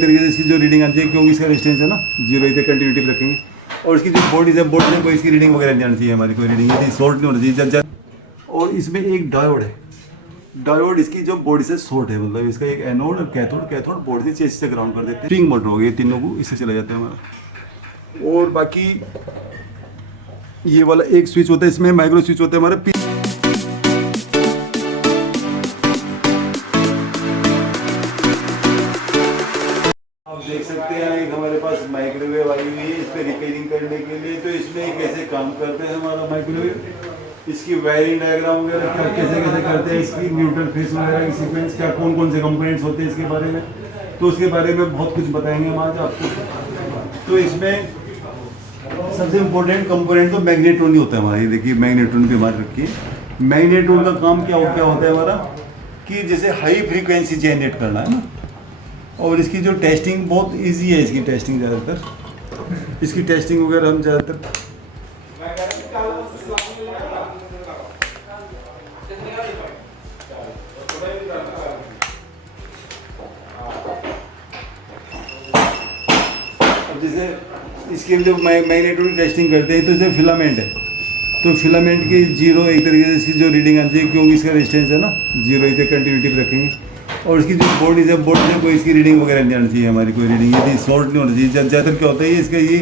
तरीके से इसकी जो रीडिंग आती है, क्योंकि इसका रेजिस्टेंस है ना 0 इधर कंटिन्यूटी रखेंगे। और इसकी जो बॉडी है, बॉडी में कोई इसकी रीडिंग वगैरह नहीं आनी चाहिए, हमारी कोई रीडिंग ये शॉर्ट नहीं होना चाहिए। और इसमें एक डायोड है, डायोड इसकी जो बॉडी से शॉर्ट है, मतलब इसका एक एनोड और कैथोड, कैथोड बॉडी से चेस्ट से ग्राउंड कर देते हैं। स्विंग मोटर हो गई, तीनों को इससे चला जाता है हमारा। और बाकी ये वाला एक स्विच होता है, इसमें माइक्रो स्विच होता है हमारा। आप देख सकते हैं एक हमारे पास माइक्रोवेव आई हुई है, इस पर रिपेयरिंग करने के लिए। तो इसमें कैसे काम करते हैं हमारा माइक्रोवेव, इसकी वायरिंग डायग्राम वगैरह क्या कैसे कैसे करते हैं, इसकी न्यूट्रल फेस वगैरह की सीक्वेंस क्या, कौन कौन से कंपोनेंट्स होते हैं इसके बारे में, तो उसके बारे में बहुत कुछ बताएंगे हम आज आपको। तो इसमें सबसे इम्पोर्टेंट कंपोनेंट तो मैग्नेट्रॉन ही होता है हमारा। ये देखिए मैग्नेट्रॉन भी हमारे रखिए। मैग्नेट्रॉन का काम क्या होता है हमारा, कि जैसे हाई फ्रीक्वेंसी जनरेट करना है ना। और इसकी जो टेस्टिंग बहुत इजी है, इसकी टेस्टिंग ज़्यादातर, इसकी टेस्टिंग वगैरह हम ज़्यादातर जैसे इसके जो मैग्नेट्रॉन की टेस्टिंग करते हैं, तो जैसे फिलामेंट है, तो फिलामेंट की 0 एक तरीके से इसकी जो रीडिंग आती है, क्योंकि इसका रेजिस्टेंस है ना 0 इधर कंटिन्यूटी पे रखेंगे। और इसकी जो बॉडी है, बॉडी में कोई इसकी रीडिंग वगैरह नहीं आनी चाहिए, हमारी कोई रीडिंग ये शॉर्ट नहीं होना चाहिए। ज़्यादातर क्या होता है, इसका ये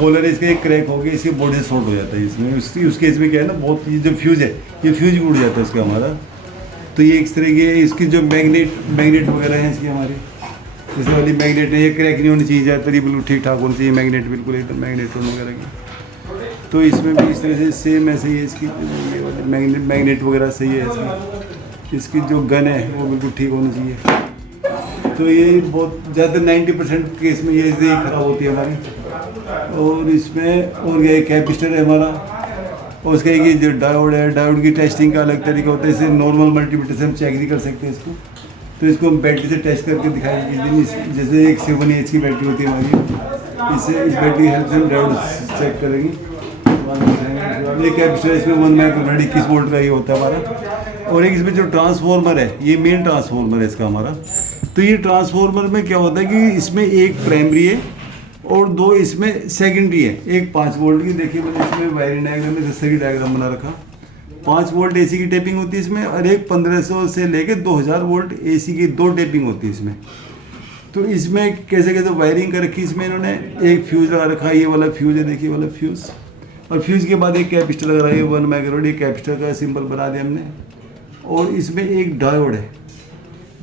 कॉलर है, इसका एक क्रैक हो गया, इसकी बॉडी से शॉर्ट हो जाता है इसमें। उस केस में क्या है ना, बहुत ये जो फ्यूज़ है, ये फ्यूज भी उड़ जाता है इसका हमारा। तो ये इस तरह की इसकी जो मैग्नेट वगैरह है इसकी हमारी, जैसे वाली मैग्नेट है, ये क्रैक नहीं होनी चाहिए, ज़्यादातर ये बिल्कुल ठीक ठाक होनी चाहिए मैग्नेट, बिल्कुल एकदम मैग्नेट्रॉन वगैरह की। तो इसमें भी इस तरह से सेम ऐसे ही है, इसकी ये वाली मैग्नेट वगैरह सही है इसकी जो गन है वो बिल्कुल ठीक होनी चाहिए। तो ये बहुत ज़्यादा 90% केस में ये ऐसे ही ख़राब होती है हमारी। और इसमें और ये कैपेसिटर है हमारा, और उसका एक जो डायोड है, डायोड की टेस्टिंग का अलग तरीका होता है। इसे नॉर्मल मल्टीमीटर से हम चेक नहीं कर सकते इसको, तो इसको हम बैटरी से टेस्ट करके दिखाएंगे। जैसे एक 7H की बैटरी होती है हमारी, इससे इस बैटरी की हेल्प से हम डायोड चेक करेंगे। ये कैपेसिटर इसमें 1 माइक्रोफैराड 21 वोल्ट का ये होता है हमारा। और एक इसमें जो ट्रांसफॉर्मर है, ये मेन ट्रांसफॉर्मर है इसका हमारा। तो ये ट्रांसफॉर्मर में क्या होता है कि इसमें एक प्राइमरी है और 2 इसमें सेकेंडरी है। एक 5 वोल्ट की, देखिए मैंने इसमें वायरिंग डायग्राम में सही डायग्राम बना रखा। 5 वोल्ट AC की टेपिंग होती है इसमें, और एक 1500 से लेके 2000 वोल्ट AC की 2 टेपिंग होती है इसमें। तो इसमें कैसे कैसे वायरिंग कर रखी, इसमें इन्होंने एक फ्यूज़ लगा रखा है, ये वाला फ्यूज़ है, देखिए वाला फ्यूज़। और फ्यूज़ के बाद एक कैपेसिटर लगा रहा है 1 माइक्रोफैराड, ये कैपेसिटर का सिंबल बना दिया हमने। और इसमें एक डायोड है,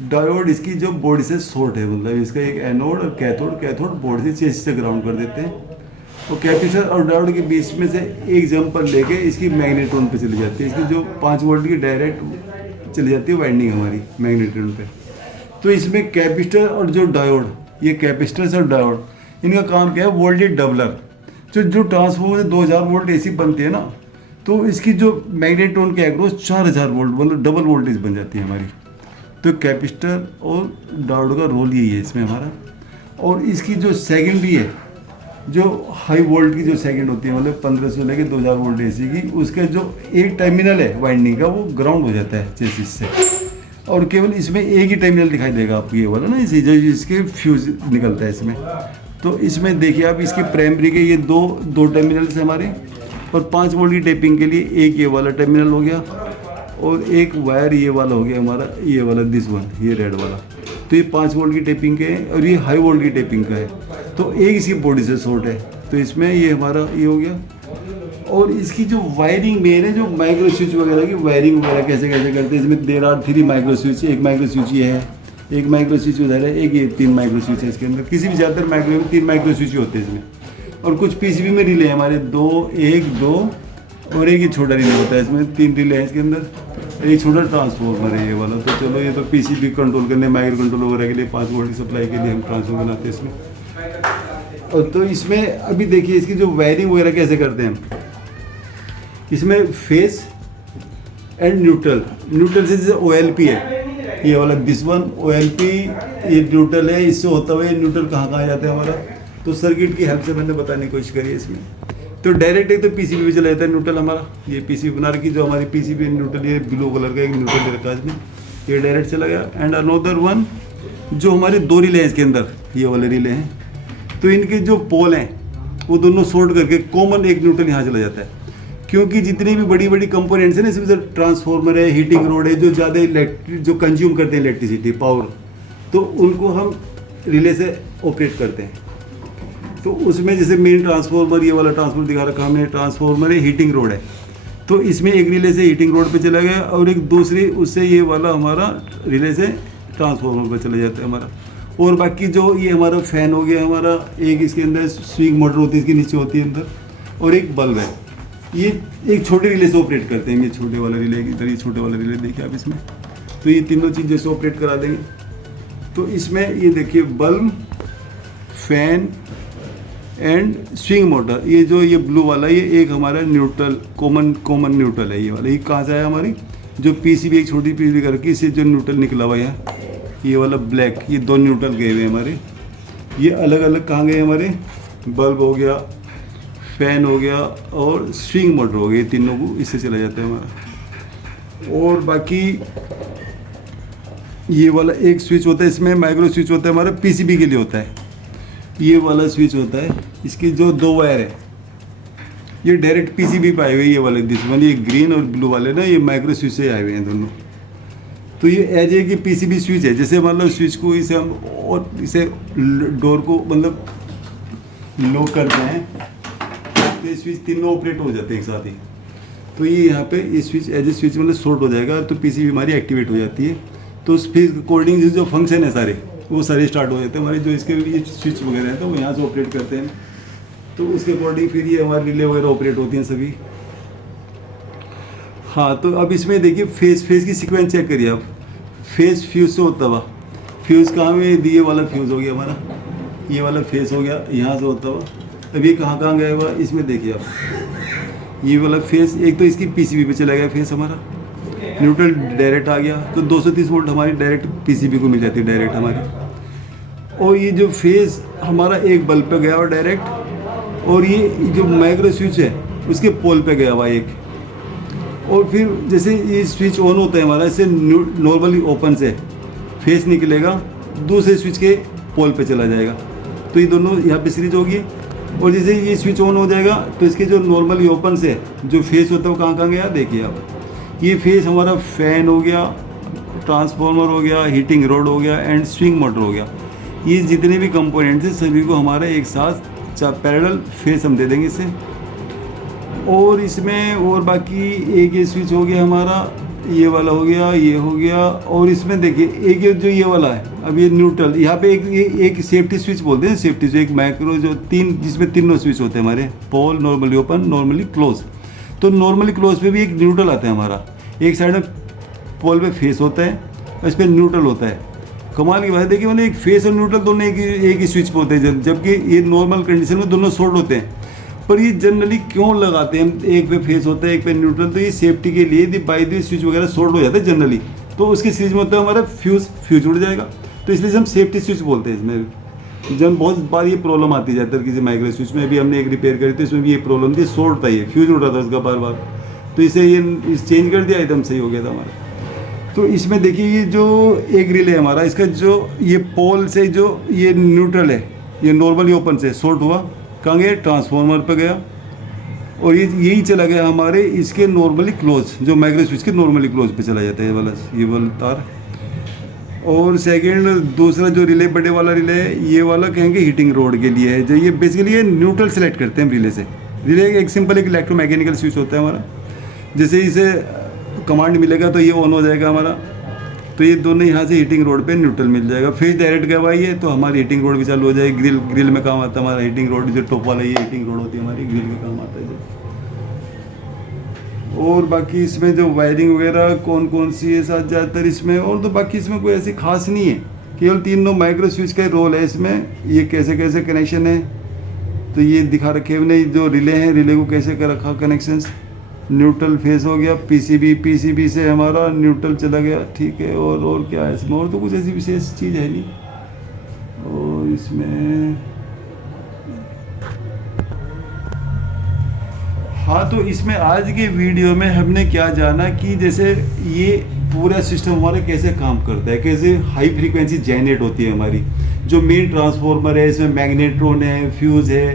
डायोड इसकी जो बॉडी से शॉर्ट है, मतलब इसका एक एनोड और कैथोड, कैथोड बॉडी से चेस्ट से ग्राउंड कर देते हैं। और कैपेसिटर और डायोड के बीच में से एक जंपर लेके इसकी मैग्नेट्रॉन पे चली जाती है। इसकी जो 5 वोल्ट की डायरेक्ट चली जाती है वाइंडिंग हमारी मैग्नेट्रॉन पे। तो इसमें कैपेसिटर और जो डायोड, ये कैपेसिटर और डायोड, इनका काम क्या है, वोल्टेज डबलर। जो ट्रांसफॉर्मर से 2000 वोल्ट AC बनती है ना, तो इसकी जो मैग्नेट्रॉन के एक्रॉस 4000 वोल्ट, मतलब डबल वोल्टेज बन जाती है हमारी। तो कैपेसिटर और डायोड का रोल यही है इसमें हमारा। और इसकी जो सेकेंडरी है, जो हाई वोल्ट की जो सेकंड होती है, मतलब 1500 से लेकर 2000 वोल्ट AC की, उसका जो एक टर्मिनल है वाइंडिंग का, वो ग्राउंड हो जाता है चेसिस से। और केवल इसमें एक ही टर्मिनल दिखाई देगा आपको, ये वाला ना, इसी जो इसके फ्यूज निकलता है इसमें। तो इसमें देखिए आप, इसकी प्राइमरी के ये दो टर्मिनल्स हैं हमारे। और 5 वोल्ट की टेपिंग के लिए एक ये वाला टर्मिनल हो गया, और एक वायर ये वाला हो गया हमारा, ये वाला दिस वन, ये रेड वाला। तो ये 5 वोल्ट की टेपिंग के हैं, और ये हाई वोल्ट की टेपिंग का है। तो एक इसकी बॉडी से शॉर्ट है, तो इसमें ये हमारा ये हो गया। और इसकी जो वायरिंग मेन है, जो माइक्रो स्विच वगैरह की वायरिंग वगैरह कैसे कैसे करते हैं, इसमें देर आर 3 माइक्रो स्विच, एक माइक्रो स्विच ये है, एक माइक्रो स्विच उधर है, एक ये 3 माइक्रो स्विच है इसके अंदर। किसी भी ज़्यादातर माइक्रो में 3 माइक्रो स्विच होते हैं इसमें। और कुछ PCB में रिले हमारे 2, 1, 2 और एक ही छोटा रिले होता है इसमें। 3 रिले हैं इसके अंदर, एक छोटा ट्रांसफॉर्मर है ये वाला। तो चलो, ये तो PCB कंट्रोल करने, माइक्रो कंट्रोल वगैरह के लिए 5 वोल्ट की सप्लाई के लिए हम ट्रांसफॉर्मर बनाते हैं इसमें। और तो इसमें अभी देखिए इसकी जो वायरिंग वगैरह कैसे करते हैं हम, इसमें फेस एंड न्यूट्रल से जैसे OLP है, ये वाला दिस वन OLP, ये न्यूट्रल है। इससे होता हुआ ये न्यूट्रल कहाँ जाता है हमारा, तो सर्किट की हेल्प से मैंने बताने की कोशिश करी है इसमें। तो डायरेक्ट एक तो PCB भी चला जाता है न्यूट्रल हमारा, ये PCB बना रखी जो हमारी PCB न्यूट्रल, ये ब्लू कलर का एक न्यूट्रल दे रखा है इसमें, ये डायरेक्ट चला गया। एंड अनोदर वन जो हमारे 2 रिले हैं इसके अंदर, ये वाले रिले हैं, तो इनके जो पोल हैं वो दोनों शॉर्ट करके कॉमन एक न्यूट्रल यहाँ चला जाता है। क्योंकि जितनी भी बड़ी बड़ी कंपोनेंट्स हैं ना, इसमें ट्रांसफार्मर है, हीटिंग रोड है, जो ज़्यादा इलेक्ट्रिक जो कंज्यूम करते हैं इलेक्ट्रिसिटी पावर, तो उनको हम रिले से ऑपरेट करते हैं। तो उसमें जैसे मेन ट्रांसफार्मर, ये वाला ट्रांसफार्मर दिखा रखा हमने, ट्रांसफार्मर है, हीटिंग रोड है, तो इसमें एक रिले से हीटिंग रोड पे चला गया और एक दूसरी उससे ये वाला हमारा रिले से ट्रांसफार्मर पे चला जाता है हमारा। और बाकी जो ये हमारा फ़ैन हो गया हमारा, एक इसके अंदर स्विंग मोटर होती है, इसके नीचे होती है अंदर, और एक बल्ब है, ये एक छोटे रिले से ऑपरेट करते हैं। ये छोटे वाला रिले, इधर ये छोटे वाला रिले देखिए आप इसमें, तो ये तीनों चीज़ जैसे ऑपरेट करा देंगे। तो इसमें ये देखिए bulb, fan and swing motor, ये जो ये ब्लू वाला, ये एक हमारा न्यूट्रल कॉमन न्यूट्रल है। ये वाला ये कहाँ से आया, हमारी जो पीसीबी, एक छोटी पीसीबी करके इससे जो न्यूट्रल निकला हुआ है, ये वाला ब्लैक, ये 2 न्यूट्रल गए हुए हैं हमारे। ये अलग अलग कहाँ गए हमारे, बल्ब हो गया, फैन हो गया और स्विंग मोटर हो गई, तीनों को इससे चला जाता है हमारा। और बाकी ये वाला एक स्विच होता है, इसमें माइक्रो स्विच होता है हमारा, पीसीबी के लिए होता है। ये वाला स्विच होता है, इसकी जो 2 वायर है ये डायरेक्ट पीसीबी पे आए हुए, ये वाले दुश्मन, ये ग्रीन और ब्लू वाले ना, ये माइक्रो स्विच से आए हुए हैं दोनों। तो ये एज ए कि पीसीबी स्विच है, जैसे मतलब स्विच को इसे हम और इसे डोर को मतलब लॉक करते हैं, तो ये स्विच तीनों ऑपरेट हो जाते हैं एक साथ ही। तो ये यहाँ पे ये स्विच एज ए स्विच मतलब शॉर्ट हो जाएगा, तो पीसीबी हमारी एक्टिवेट हो जाती है। तो फिर अकॉर्डिंग जो फंक्शन है सारे वो सारे स्टार्ट हो जाते हैं हमारे, जो इसके ये स्विच वगैरह है तो वो यहाँ से ऑपरेट करते हैं, तो उसके अकॉर्डिंग फिर ये हमारे रिले वगैरह ऑपरेट होती हैं सभी। हाँ, तो अब इसमें देखिए फेस की सीक्वेंस चेक करिए आप। फेस फ्यूज से होता हुआ, फ्यूज़ कहाँ में, ये वाला फ्यूज़ हो गया हमारा, ये वाला फेस हो गया यहाँ से होता हुआ। अब ये कहाँ गया हुआ, इसमें देखिए आप, ये वाला फेस एक तो इसकी पीसीबी पे चला गया फेस हमारा, न्यूट्रल डायरेक्ट आ गया, तो 230 वोल्ट हमारी डायरेक्ट पीसीबी को मिल जाती है डायरेक्ट हमारी। और ये जो फेस हमारा एक बल्ब पे गया और डायरेक्ट, और ये जो माइक्रो स्विच है उसके पोल पे गया हुआ एक। और फिर जैसे ये स्विच ऑन होता है हमारा, इससे नॉर्मली ओपन से फेस निकलेगा, दूसरे स्विच के पोल पे चला जाएगा, तो ये दोनों यहाँ पे सीरीज होगी। और जैसे ये स्विच ऑन हो जाएगा तो इसके जो नॉर्मली ओपन से जो फेस होता है वो कहाँ गया, देखिए आप, ये फेस हमारा फैन हो गया, ट्रांसफार्मर हो गया, हीटिंग रोड हो गया एंड स्विंग मोटर हो गया। ये जितने भी कंपोनेंट्स हैं सभी को हमारा एक साथ पैरेलल फेस हम दे देंगे इससे। और इसमें और बाकी एक ये स्विच हो गया हमारा, ये वाला हो गया, ये हो गया। और इसमें देखिए एक ये जो ये वाला है, अब ये न्यूट्रल, यहाँ पे एक सेफ्टी स्विच बोलते हैं, सेफ्टी जो एक माइक्रो जो जिसमें तीनों स्विच होते हैं हमारे, पोल, नॉर्मली ओपन, नॉर्मली क्लोज। तो नॉर्मली क्लोज पे भी एक न्यूट्रल आता है हमारा, एक साइड में पोल पे फेस होता है और इस पर न्यूट्रल होता है। कमाल की बात है, देखिए मैंने एक फेस और न्यूट्रल दोनों एक ही स्विच पे होते हैं, जबकि ये नॉर्मल कंडीशन में दोनों शॉर्ट होते हैं। पर ये जनरली क्यों लगाते हैं, एक पे फेस होता है एक पे न्यूट्रल, तो ये सेफ्टी के लिए बाई द स्विच वगैरह शॉर्ट हो जाता है जनरली, तो उसकी सीरीज में होता है हमारा फ्यूज उड़ जाएगा, तो इसलिए हम सेफ्टी स्विच बोलते हैं इसमें। जब बहुत बार ये प्रॉब्लम आती है ज़्यादातर किसी माइक्रो स्विच में, अभी हमने एक रिपेयर करी तो इसमें भी ये प्रॉब्लम थी, शॉर्ट था, ये फ्यूज उड़ रहा था उसका बार बार, तो इसे ये चेंज कर दिया, एकदम सही हो गया था हमारा। तो इसमें देखिए ये जो एक रिले है हमारा, इसका जो ये पोल से जो ये न्यूट्रल है, ये नॉर्मली ओपन से शॉर्ट हुआ, कहाँ गया, ट्रांसफार्मर पे गया, और ये यही चला गया हमारे इसके नॉर्मली क्लोज, जो माइक्रो स्विच के नॉर्मली क्लोज पे चला जाता है ये वाला तार। और सेकंड दूसरा जो रिले, बड़े वाला रिले है, ये वाला कहेंगे हीटिंग रोड के लिए है, जो ये बेसिकली ये न्यूट्रल सेलेक्ट करते हैं रिले से। रिले एक सिंपल एक इलेक्ट्रोमैकेनिकल स्विच होता है हमारा, जैसे इसे कमांड मिलेगा तो ये ऑन हो जाएगा हमारा, तो ये दोनों यहाँ से हीटिंग रोड पे न्यूट्रल मिल जाएगा। फेज डायरेक्ट गवाइए तो हमारी हीटिंग रोड भी चालू हो जाएगी। ग्रिल में काम आता है हमारा हीटिंग रोड, जो टॉप वाला ये हीटिंग रोड होती है हमारी, ग्रिल में काम आता है जो। और बाकी इसमें जो वायरिंग वगैरह कौन कौन सी है साथ ज़्यादातर इसमें, और तो बाकी इसमें कोई ऐसी खास नहीं है, केवल तीनों माइक्रो स्विच का रोल है इसमें। ये कैसे कैसे कनेक्शन है तो ये दिखा रखे हमने, जो रिले हैं रिले को कैसे कर रखा कनेक्शन। न्यूट्रल फेस हो गया, पीसीबी से हमारा न्यूट्रल चला गया, ठीक है। और क्या है इसमें, और तो कुछ ऐसी विशेष चीज़ है नहीं। और इसमें हाँ, तो इसमें आज के वीडियो में हमने क्या जाना कि जैसे ये पूरा सिस्टम हमारा कैसे काम करता है, कैसे हाई फ्रीक्वेंसी जनरेट होती है हमारी। जो मेन ट्रांसफॉर्मर है इसमें मैग्नेट्रॉन है, फ्यूज़ है,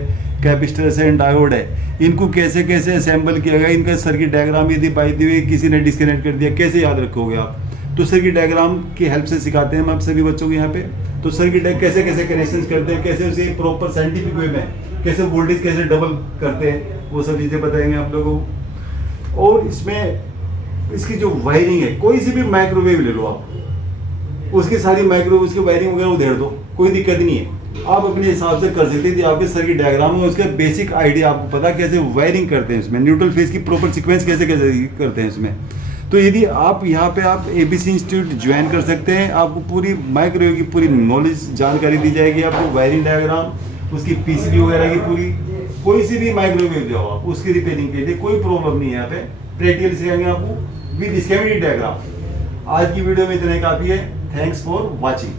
कैपेसिटर्स है, डायोड है, इनको कैसे कैसे असेंबल किया गया, इनका सर्किट डायग्राम यदि बाय द वे किसी ने डिस्कनेक्ट कर दिया कैसे याद रखोगे आप। तो सर्किट डायग्राम की हेल्प से सिखाते हैं हम आप सभी बच्चों को यहाँ पे। तो सर्किट कैसे कैसे कनेक्शन करते हैं, कैसे उसे प्रॉपर साइंटिफिक वे में कैसे वोल्टेज कैसे डबल करते हैं, वो सब चीज़ें बताएंगे आप लोगों को। और इसमें इसकी जो वायरिंग है, कोई सी भी माइक्रोवेव ले लो आप, उसकी सारी माइक्रोवेव उसकी वायरिंग वगैरह उधेड़ दो, कोई दिक्कत नहीं है, आप अपने हिसाब से कर सकते हैं। आपके सर्किट डायग्राम में उसका बेसिक आइडिया आपको पता कैसे वायरिंग करते हैं इसमें, न्यूट्रल फेज की प्रॉपर सीक्वेंस कैसे कैसे करते हैं इसमें। तो यदि आप यहाँ पे आप ABC इंस्टीट्यूट ज्वाइन कर सकते हैं, आपको पूरी माइक्रोवेव की पूरी नॉलेज जानकारी दी जाएगी, आपको वायरिंग डायग्राम, उसकी PCB वगैरह की पूरी, कोई सी भी माइक्रोवेव जाओ आप उसकी रिपेयरिंग के लिए कोई प्रॉब्लम नहीं है। यहाँ पे प्रैक्टिकल सिखाएंगे आपको विद स्कीमेटिक डायग्राम। आज की वीडियो में इतना ही काफ़ी है। Thanks for watching.